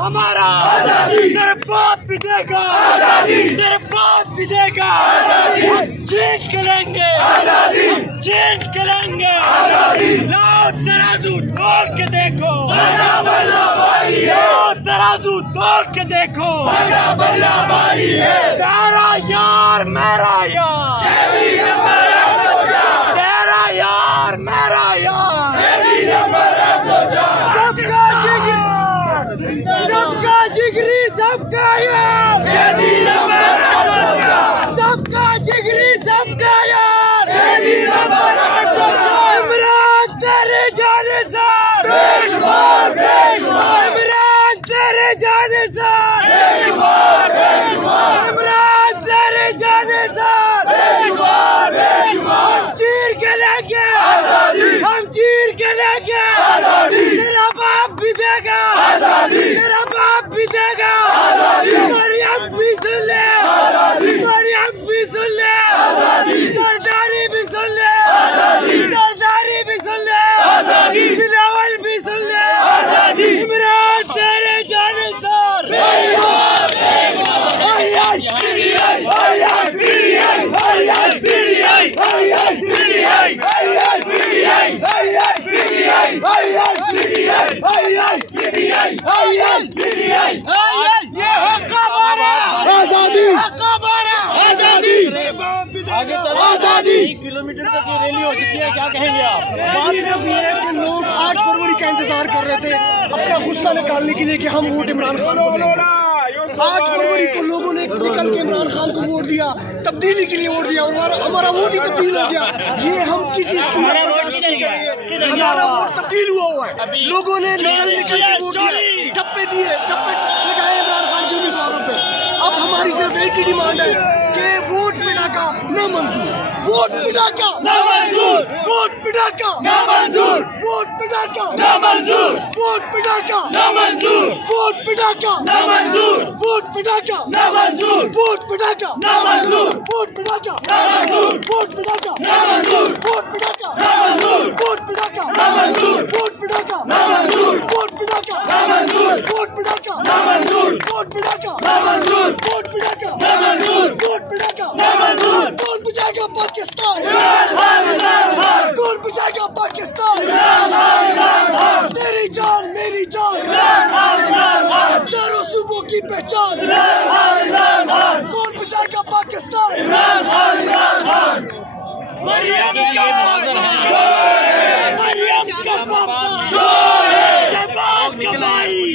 हमारा तेरे बाप भी देगा आजादी, तेरे बाप भी देगा आजादी। हम जीत के लेंगे आजादी, जीत के लेंगे आजादी। लाओ तराजू तोड़ के देखो, बल्ला बल्ला भाई है। लाओ तराजू तोड़ के देखो, बल्ला बल्ला भाई है। तेरा यार मेरा यार, तेरा यार मेरा यार, सबका जिगरी सबका यार, सबका जिगरी सबका यार। इमरान तेरे जाने से इमरान तेरे जाने से इमरान तेरे जाने से हम चीर के लेंगे आजादी, हम चीर के लेंगे आजादी। तेरा बाप भी देगा आजादी, तेरा बाप भी देगा आजादी। मरियम भी सुन ले आजादी, मरियम भी सुन ले आजादी। सरदारी भी सुन ले आजादी, सरदारी भी सुन ले आजादी। बिलावल भी सुन ले आजादी। इमरान तेरे जाने सर आजादी 1 किलोमीटर तक की रैली हो चुकी है, क्या कहेंगे आप? बात सिर्फ ये है कि लोग 8 फरवरी का इंतजार कर रहे थे अपना गुस्सा निकालने के लिए कि हम वोट इमरान खान को देंगे। 8 फरवरी को लोगों ने निकल के इमरान खान को वोट दिया, तब्दीली के लिए वोट दिया और हमारा वोट ही तब्दील हो गया। ये हम किसी सूरत में बर्दाश्त नहीं करेंगे। हमारा वोट तब्दील हुआ है, लोगों ने निकल के वोट दिया, टप्पे दिए, टप्पे लगाए इमरान खान के उम्मीदवारों पे। अब हमारी सिर्फ एक ही डिमांड है कि वोट पिटाका न मंजूर, वोट पिटाका न मंजूर, वोट पिटाका न मंजूर, वोट पिटाका न मंजूर, वोट पिटाका न मंजूर, वोट पिटाका न मंजूर, वोट पिटाका न मंजूर, वोट पिटाका न मंजूर, वोट पिटाका न मंजूर, वोट पिटाका न मंजूर, वोट पिटाका न मंजूर, वोट पिटाका न मंजूर, वोट पिटाका न मंजूर, वोट पिटाका न मंजूर, वोट पिटाका न मंजूर, वोट पिटाका न मंजूर, वोट पिटाका न मंजूर, वोट पिटाका न मंजूर। कौन बचाएगा पाकिस्तान? कौन बचाएगा पाकिस्तान? तेरी जान मेरी जान, चारों सूबों की पहचान। कौन बचाएगा पाकिस्तान? मरियम का मंजर है, मरियम का निकला है।